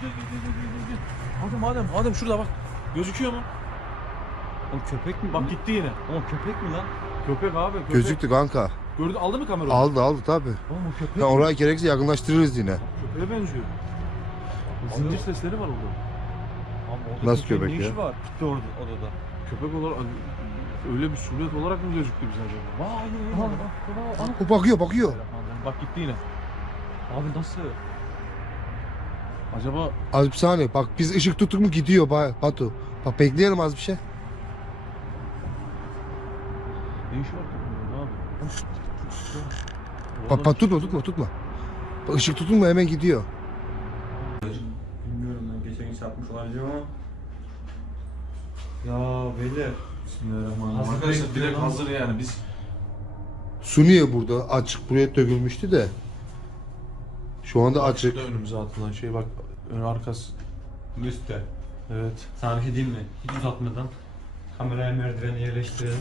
gel gel gel şurada bak. Gözüküyor mu? Oğlum köpek mi? Bak gitti yine. Oğlum köpek mi lan? Köpek abi köpek. Gözüktü kanka. Gördü aldı mı kamera? Aldı aldı tabi. Oğlum o köpek. Ya oraya gerekirse yakınlaştırırız yine. Köpeğe benziyor. Zincir sesleri var orada. Abi Nasıl köpek ne ya? işi var? Gitti orada odada. Köpek olarak öyle bir suret olarak mı gözüktü bize acaba? Vay Aha, O bakıyor bakıyor. Bak gitti yine. Abi nasıl? Acaba Az bir saniye bak biz ışık tuttuk mu gidiyor Ba- Batu. Bak bekleyelim az bir şey. ne işi var abi? Bak, bak tutma tutma tutma. Bak, ışık tutun mu hemen gidiyor. Bilmiyorum ben geçen gün çarpmış olabilirim ama. Ya beyler. Bismillahirrahmanirrahim. Hazır Arkadaşlar bekliyor direkt lan. hazır yani biz. Su niye burada? Açık buraya dökülmüştü de. Şu anda açık. Şurada önümüze atılan şey bak ön arkası. Üstte. Evet. Sana bir şey diyeyim mi? Hiç uzatmadan kameraya merdiveni yerleştirelim.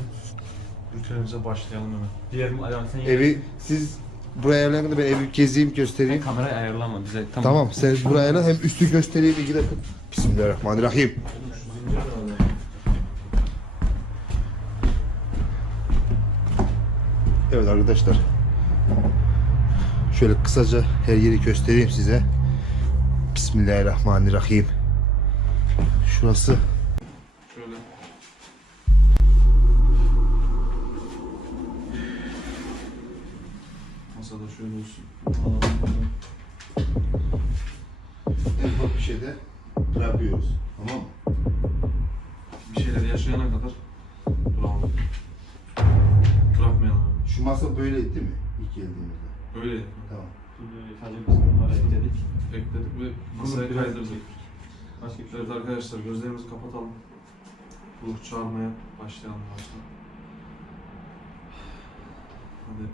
Ülkemize başlayalım hemen. Diğer ayağını sen Evi siz buraya de ben evi gezeyim göstereyim. Sen kamerayı ayarlama bize. Tamam. Tamam sen buraya evlen hem üstü göstereyim iki dakika. Bismillahirrahmanirrahim. Evet arkadaşlar. Şöyle kısaca her yeri göstereyim size. Bismillahirrahmanirrahim. Şurası ekledik. bekledik ve masayı biraz kaydırdık. Başka bir şey Evet arkadaşlar gözlerimizi kapatalım. Ruh çağırmaya başlayalım başta. Hadi.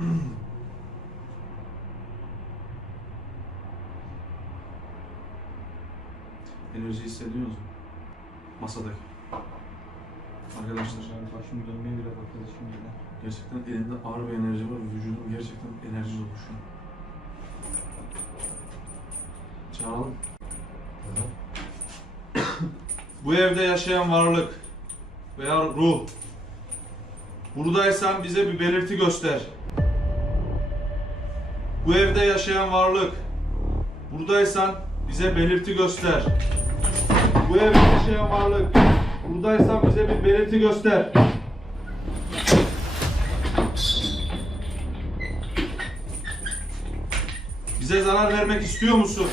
Enerji hissediyor musun? Masadaki. Gerçekten elinde ağır bir enerji var vücudum gerçekten enerji dolu şu an. Çağıralım. Bu evde yaşayan varlık veya ruh buradaysan bize bir belirti göster. Bu evde yaşayan varlık buradaysan bize belirti göster. Bu evde yaşayan varlık buradaysan bize bir belirti göster. Bize zarar vermek istiyor musun?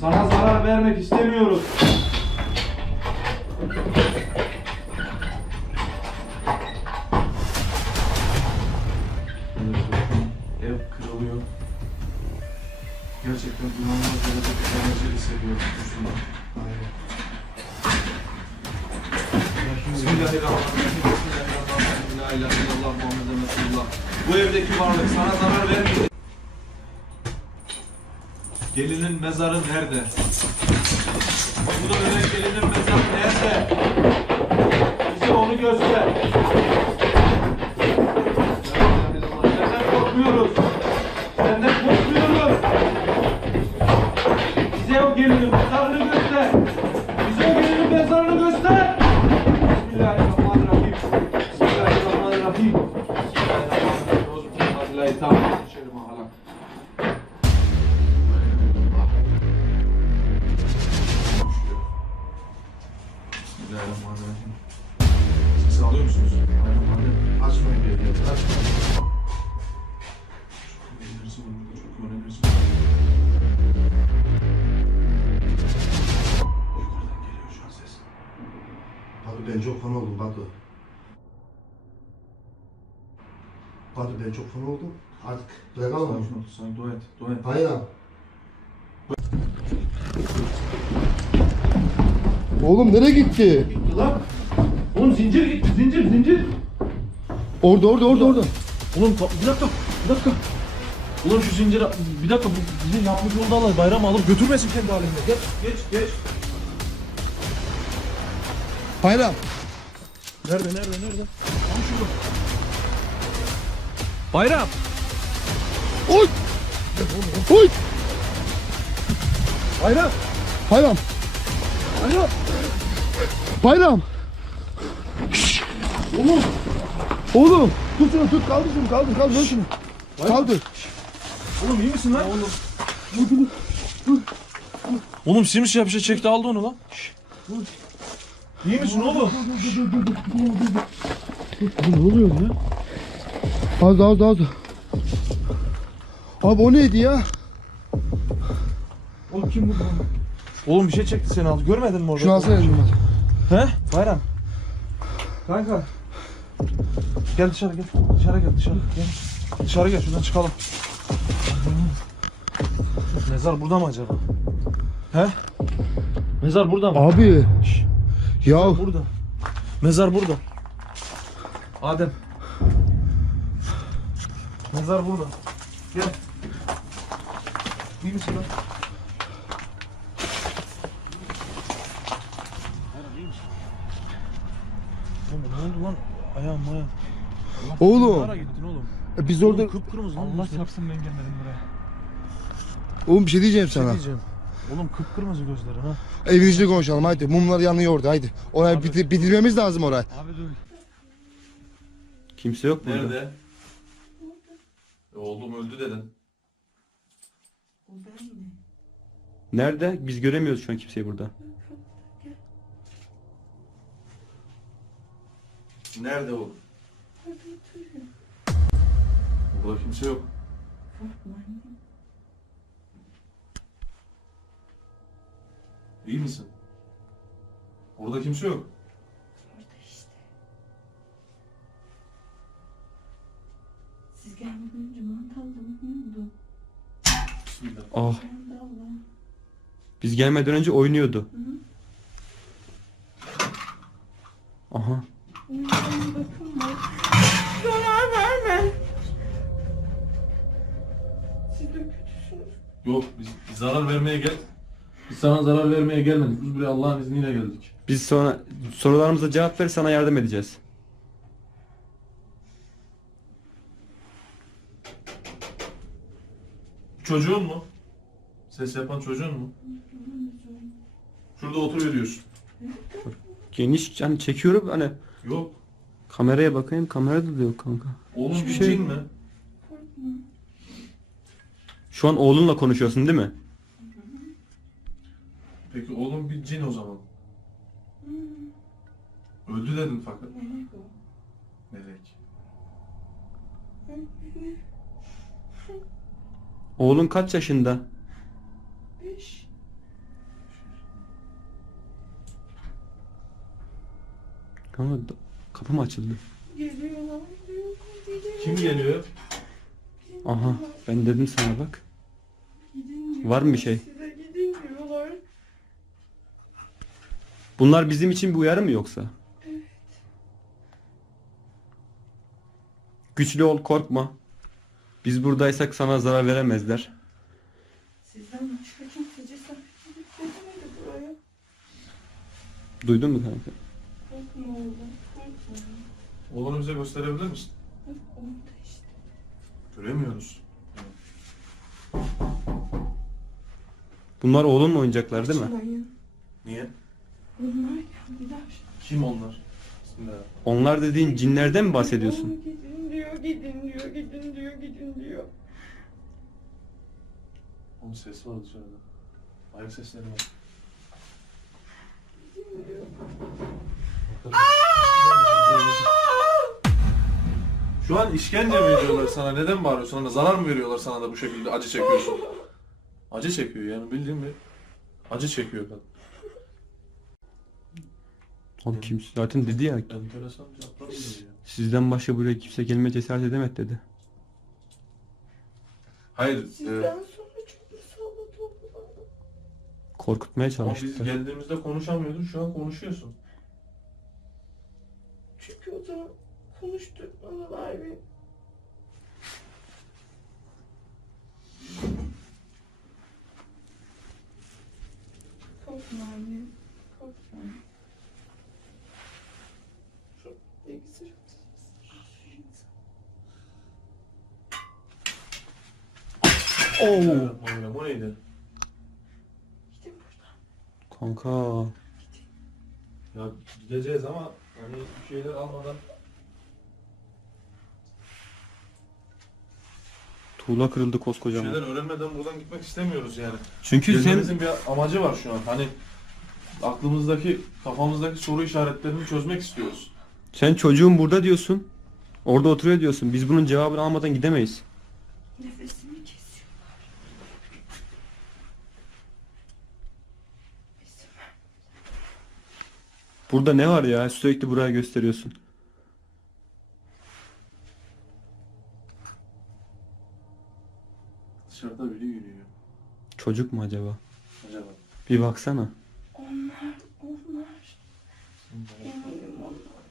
Sana zarar vermek istemiyoruz. Ev kırılıyor. Gerçekten inanılmaz derecede bir enerji hissediyorum üstümde. Bu evdeki varlık sana zarar vermeyecek. Gelinin mezarı nerede? Bu da ölen gelinin mezarı nerede? Bize onu göster. Çok fan oldum. Artık bırakalım mı? Sakin ol, sakin dua et, dua et. Hayır. Oğlum nereye gitti? Lan! Oğlum zincir gitti, zincir, zincir! Orada orada orada orada. Oğlum bir dakika, bir dakika. Oğlum şu zinciri, bir dakika bu bizim yapmış olduğu Allah bayram alıp götürmesin kendi halinde. Geç, geç, geç. Bayram. Nerede nerede nerede? Bayram. Oy! Oy! Bayram. Bayram. Bayram. Bayram. Oğlum. Oğlum. Tut şunu tut kaldır şunu kaldır kaldır şunu. Kaldır. Oğlum iyi misin lan? Oğlum. Oğlum simsiyah bir şey çekti aldı onu lan. İyi misin oğlum? Ne oluyor ya? Az az az. Abi o neydi ya? Oğlum kim bu? Oğlum bir şey çekti seni aldı. Görmedin mi orada? Şunu alsana elimden. He? Bayram. Kanka. Gel dışarı gel. Dışarı gel dışarı. Gel. Dışarı gel şuradan çıkalım. Mezar burada mı acaba? He? Mezar burada mı? Abi. Şş, Ya burada. Mezar burada. Adem. Mezar burada. Gel. İyi misin lan? Oğlum ne oldu lan? Ayağım ayağım. oğlum. Nereye gittin oğlum? e, Biz orada Kıpkırmızı lan. Allah gözleri. çarpsın ben gelmedim buraya. oğlum bir şey diyeceğim Bir şey sana. diyeceğim. Oğlum kıpkırmızı gözleri ha. Evin içinde konuşalım haydi. Mumlar yanıyor orada haydi. Orayı Abi. bitir- bitirmemiz lazım orayı. Abi dur. Kimse yok burada. Nerede? E, Oğlum öldü dedin. Nerede? Biz göremiyoruz şu an kimseyi burada. Nerede oğlum? Burada kimse yok. İyi misin? Orada kimse yok. Mantalda uyuyordu. Bismillah. Ah, Mandalla. biz gelmeden önce oynuyordu. Aha. Uyuyan bakın bak. Zarar verme. Siz de kötüsünüz. Yok biz, biz zarar vermeye gel. Biz sana zarar vermeye gelmedik. Biz buraya Allah'ın izniyle geldik. Biz sonra sorularımıza cevap ver sana yardım edeceğiz. Çocuğun mu? Ses yapan çocuğun mu? Şurada oturuyorsun. Geniş hani çekiyorum hani Yok. kameraya bakayım kamerada da yok kanka. Oğlum Hiçbir bir şey- cin mi? Şu an oğlunla konuşuyorsun değil mi? Peki oğlum bir cin o zaman. Öldü dedin fakat. Melek. Oğlun kaç yaşında? Beş. Kanka da- kapım açıldı. Geliyorlar. Geliyorlar. Kim geliyor? Aha ben dedim sana bak. Gidin. Var mı bir şey? Size gidin diyorlar. Bunlar bizim için bir uyarı mı yoksa? Güçlü ol korkma. Biz buradaysak sana zarar veremezler. Sizden başka kimse cesaret edip gelemedi buraya. Duydun mu kanka? Korkma oğlum. Korkma. Oğlunu bize gösterebilir misin? Bak orada işte. Göremiyoruz. Bunlar oğlunla oyuncaklar değil mi? Açmayın. Niye? Bunlar geldiler. Kim onlar? Bismillah. Onlar dediğin cinlerden mi bahsediyorsun? Oğlum Gidin diyor, gidin diyor, gidin diyor, gidin diyor. Onun sesi var dışarıda. Ayak sesleri var. Şu an işkence mi ediyorlar sana? Neden bağırıyorsun? Hani zarar mı veriyorlar sana da bu şekilde acı çekiyorsun? Acı çekiyor yani bildiğin bir acı çekiyor kadın. Oğlum kimse zaten dedi ya Enteresan bir yaprak geliyor. sizden başka buraya kimse gelmeye cesaret edemez dedi. Hayır. Sizden E, Korkutmaya Ama biz geldiğimizde konuşamıyordun. Şu an konuşuyorsun. Çünkü o zaman konuştuk bana Barbie. Korkma anne. Korkma. Çok ne güzel. Oo. Aman Allah'ım, O neydi? Kanka. Ya gideceğiz ama hani bir şeyler almadan Tuğla kırıldı bir koskocaman. şeyler öğrenmeden buradan gitmek istemiyoruz yani. Çünkü sen Gezmemizin bir amacı var şu an. Hani aklımızdaki, kafamızdaki soru işaretlerini çözmek istiyoruz. sen çocuğun burada diyorsun. Orada oturuyor diyorsun. Biz bunun cevabını almadan gidemeyiz. Nefesimi Burada ne var ya? Sürekli buraya gösteriyorsun. Dışarıda biri yürüyor. Çocuk mu acaba? Acaba? Bir baksana. Onlar, onlar. Eminim onlar.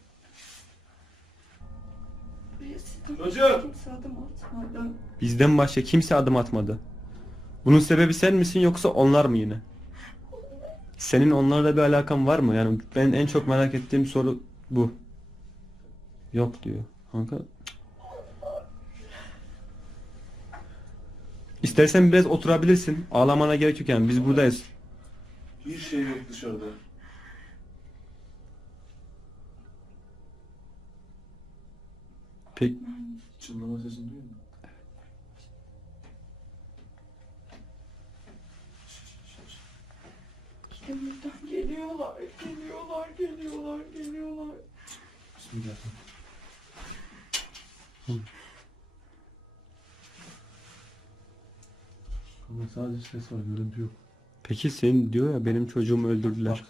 Buraya sizden Çocuk! kimse adım atmadı. Bizden başka kimse adım atmadı. Bunun sebebi sen misin yoksa onlar mı yine? Senin onlarla bir alakan var mı? Yani ben en çok merak ettiğim soru bu. Yok diyor. Kanka. İstersen biraz oturabilirsin. Ağlamana gerek yok yani. Biz buradayız. Bir şey yok dışarıda. Pek Çınlama sesini duyuyor musun? Buradan. Geliyorlar, geliyorlar, geliyorlar, geliyorlar. Bismillah. Ama sadece ses var, görüntü yok. Peki senin diyor ya benim çocuğumu öldürdüler.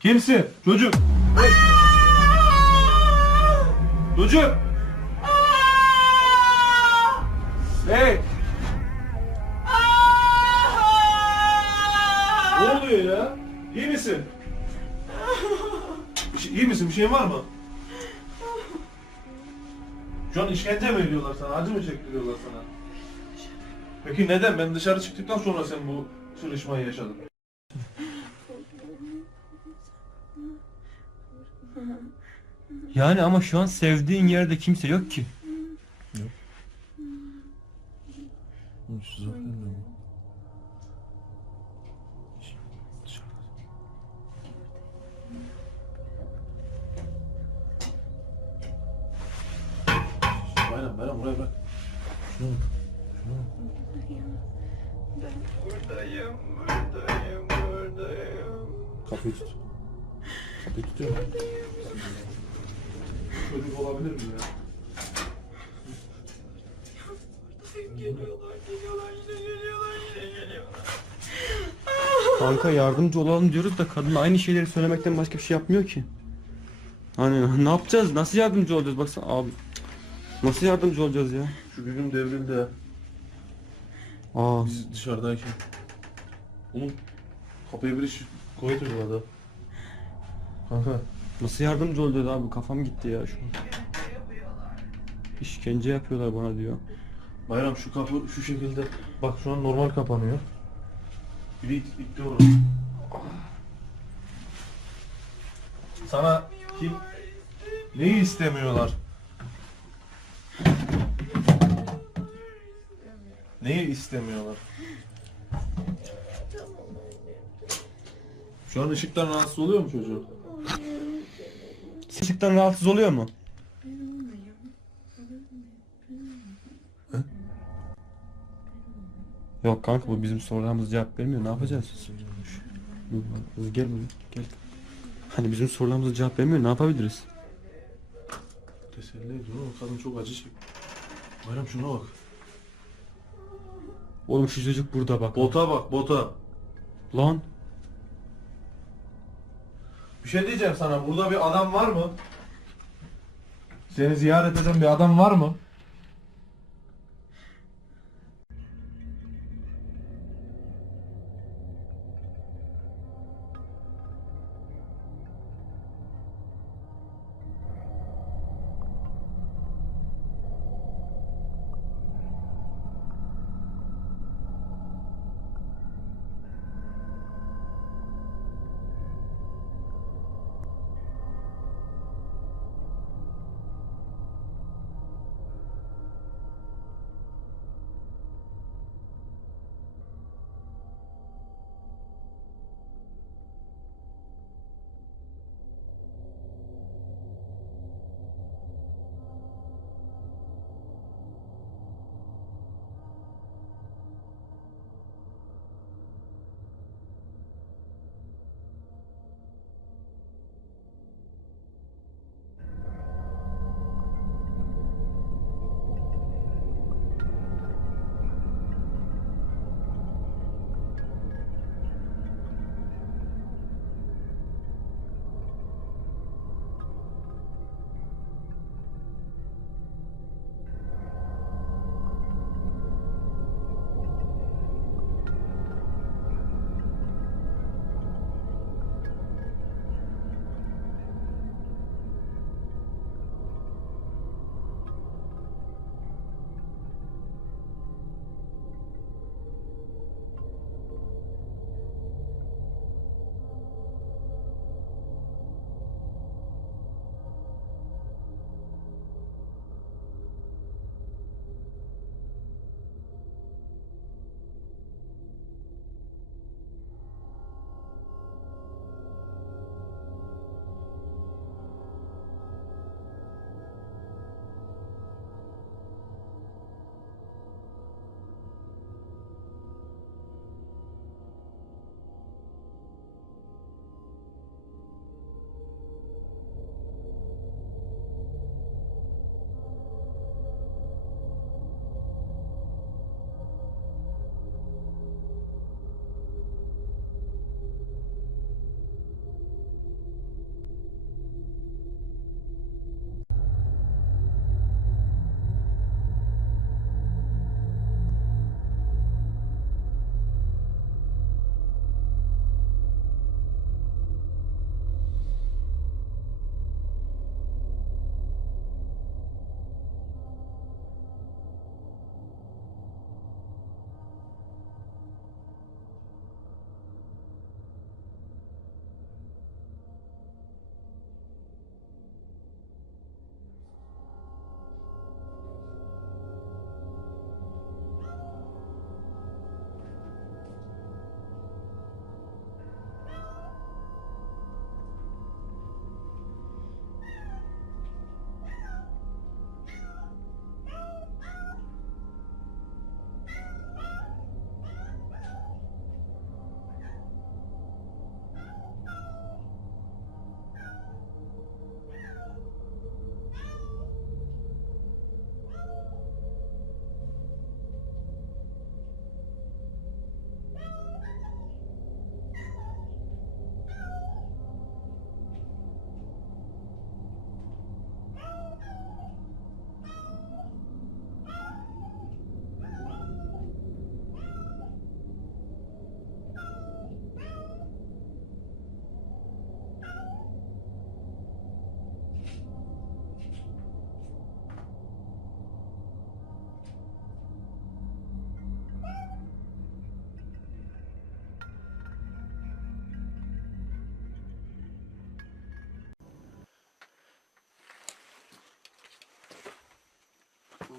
Kimsin? Çocuk! Hey! Çocuk! Hey! Misin? Şey, iyi misin? Bir şeyin var mı? Şu an işkence mi ediyorlar sana? Acı mı çektiriyorlar sana? Peki neden? Ben dışarı çıktıktan sonra sen bu çırışmayı yaşadın. Yani ama şu an sevdiğin yerde kimse yok ki. Bayram, bayram buraya bırak. Şunu bak. Şunu bak. Buradayım, buradayım, buradayım. Kapıyı tut. Kapıyı tutuyor? Çocuk olabilir mi ya? Geliyorlar, geliyorlar, yine geliyorlar, yine geliyorlar. Kanka yardımcı olalım diyoruz da kadın aynı şeyleri söylemekten başka bir şey yapmıyor ki. Hani ne yapacağız? Nasıl yardımcı olacağız? Baksana abi. Nasıl yardımcı olacağız ya? Şu gücüm devrildi. Aa. Biz dışarıdayken. Oğlum kapıyı bir iş koyuyordu da. Kanka Nasıl yardımcı olacağız abi? Kafam gitti ya şu an. İşkence yapıyorlar bana diyor. bayram şu kapı şu şekilde. Bak şu an normal kapanıyor. Biri it, itti orası. Sana kim neyi istemiyorlar? İstemiyorlar? Şu an ışıktan rahatsız oluyor mu çocuğu? Sıktan rahatsız oluyor mu? Yok kanka bu bizim sorularımıza cevap vermiyor. Ne yapacağız? Dur, Gel buraya. Gel. Hani bizim sorularımıza cevap vermiyor. Ne yapabiliriz? Teselli ediyor kadın çok acı çekiyor. Bayram şuna bak. Oğlum şu çocuk burada bak. Bota bak bota. Lan. Bir şey diyeceğim sana. Burada bir adam var mı? Seni ziyaret eden bir adam var mı?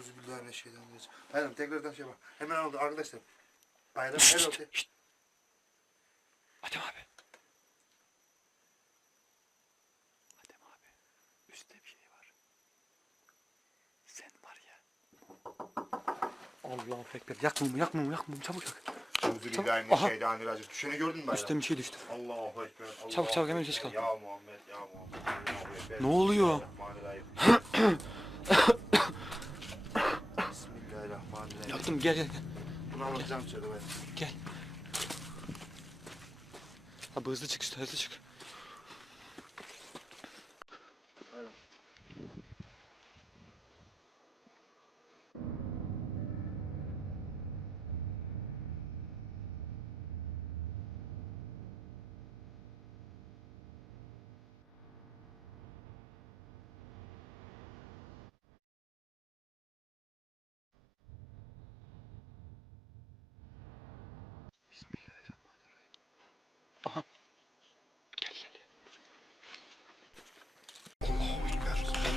Bismillahirrahmanirrahim. Bayram tekrardan şey bak. Hemen oldu arkadaşlar. Bayram her oldu. Adem abi. Adem abi. Üstte bir şey var. Sen var ya. Allahu Ekber. Yakmam yakmam yakmam çabuk yak. Aha. Euzubillahimineşşeytanirracim. Düşeni gördün mü bayram? Üstten bir şey düştü. Allahu Ekber. Allahu Çabuk, çabuk, hemen Ekber. ses çıkar. Ya Muhammed ya Muhammed. Allahu Ekber. Ne oluyor? Bismillahirrahmanirrahim. Yaktım gel gel gel. Bunu alacağım şöyle ben. Gel. Abi hızlı çık işte hızlı çık.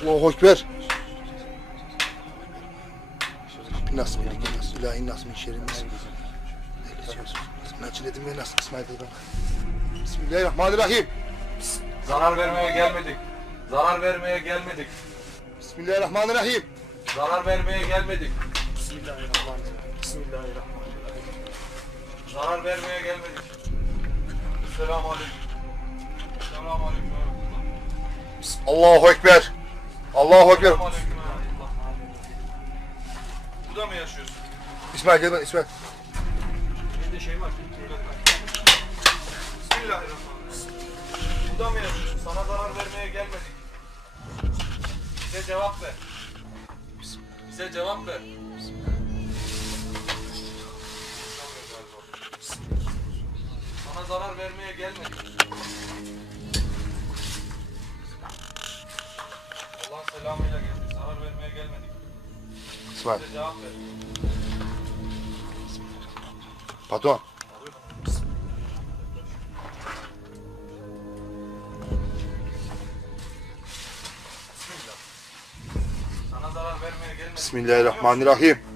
Allahu Ekber. Nasıl bilgi nasıl ilahi nasıl min şerri nasıl Nasıl dedim ve nasıl İsmail Bey'den. Bismillahirrahmanirrahim. Zarar vermeye gelmedik. Zarar vermeye gelmedik. Bismillahirrahmanirrahim. Zarar vermeye gelmedik. Bismillahirrahmanirrahim. Zarar vermeye gelmedik. Selamun aleyküm. Selamun aleyküm. Allahu Ekber. Allahu Ekber. Burada mı yaşıyorsun? İsmail gel ben İsmail. Bende şey var. Bismillahirrahmanirrahim. Burada mı yaşıyorsun? Sana zarar vermeye gelmedik. Bize cevap ver. Bize cevap ver. Sana zarar vermeye gelmedik. Ver. Patron. Bismillahirrahmanirrahim.